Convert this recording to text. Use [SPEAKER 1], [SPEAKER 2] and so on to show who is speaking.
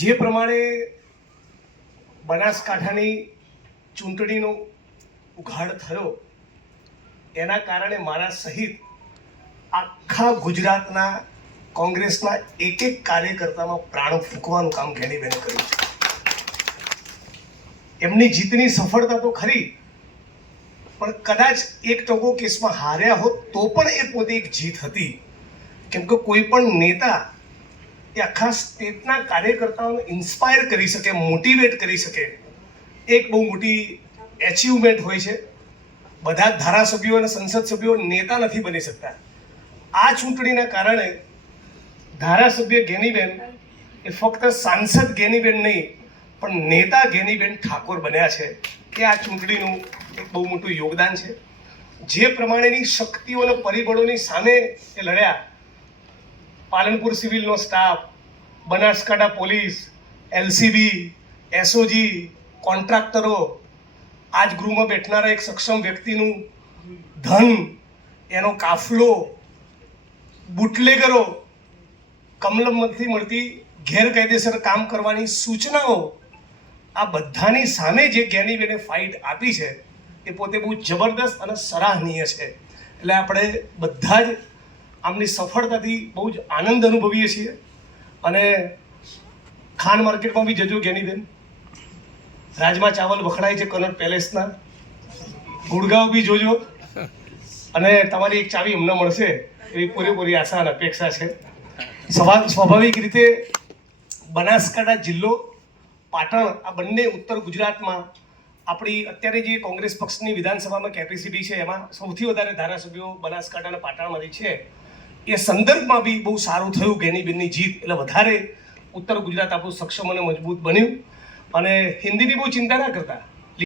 [SPEAKER 1] જે પ્રમાણે બનાસકાંઠાની ચૂંટણીનો ઉઘાડ થયો, એના કારણે મારા સહિત આખા ગુજરાતના કોંગ્રેસના એક એક કાર્યકર્તામાં પ્રાણ ફૂંકવાનું કામ ઘેણીબેને કર્યું છે. એમની જીતની સફળતા તો ખરી, પણ કદાચ એક ટકો કેસમાં હાર્યા હોત તો પણ એ પોતે એક જીત હતી. કેમ કે કોઈ પણ નેતા એ આખા સ્ટેટના કાર્યકર્તાઓને ઇન્સ્પાયર કરી શકે મોટિવેટ કરી શકે. એક બહુ મોટી એચિવમેન્ટ હોય છે. બધા ધારાસભ્યો અને સંસદ સભ્યો નેતા નથી બની શકતા. આ ચૂંટણીના કારણે ધારાસભ્ય ગેનીબેન એ ફક્ત સાંસદ ગેનીબેન નહીં, પણ નેતા ગેનીબેન ઠાકોર બન્યા છે. એ આ ચૂંટણીનું એક બહુ મોટું યોગદાન છે. જે પ્રમાણેની શક્તિઓ અને પરિબળોની સામે એ લડ્યા Palanpur સિવિલનો staff, Banaskantha police, LCB, SOG, કોન્ટ્રાક્ટરો, આજ ગૃહમાં બેઠનારા એક સક્ષમ વ્યક્તિનું ધન, એનો કાફલો, બુટલેગરો કમલમથી મળતી ગેરકાયદેસર કામ કરવાની સૂચનાઓ, આ બધાની સામે જે જ્ઞાનીબેને ફાઇટ આપી છે, એ પોતે બહુ જબરદસ્ત અને સરાહનીય છે. એટલે આપણે બધા જ આમની સફળતાથી બહુ જ આનંદ અનુભવીએ છીએ. અને ખાન માર્કેટમાં બી જજો જ્ઞાનીબેન રાજમા ચાવલ વખણાય છે કનોટ પેલેસના. ગુડગાંવ બી જોજો. અને તમારી એક ચાવી અમને મળશે. એવી પૂરેપૂરી આશા અને અપેક્ષા છે. સ્વા- સ્વાભાવિક રીતે બનાસકાંઠા જિલ્લો, પાટણ, આ બંને ઉત્તર ગુજરાતમાં આપણી અત્યારે જે કોંગ્રેસ પક્ષની વિધાનસભામાં કેપેસિટી છે, એમાં સૌથી વધારે ધારાસભ્યો બનાસકાંઠા અને પાટણમાંથી છે. એ સંદર્ભમાં બી બહુ સારું થયું ગેનીબેનની જીત. એટલે વધારે ઉત્તર ગુજરાત આપણું સક્ષમ અને મજબૂત બન્યું. અને હિન્દીની બહુ ચિંતા ના કરતા.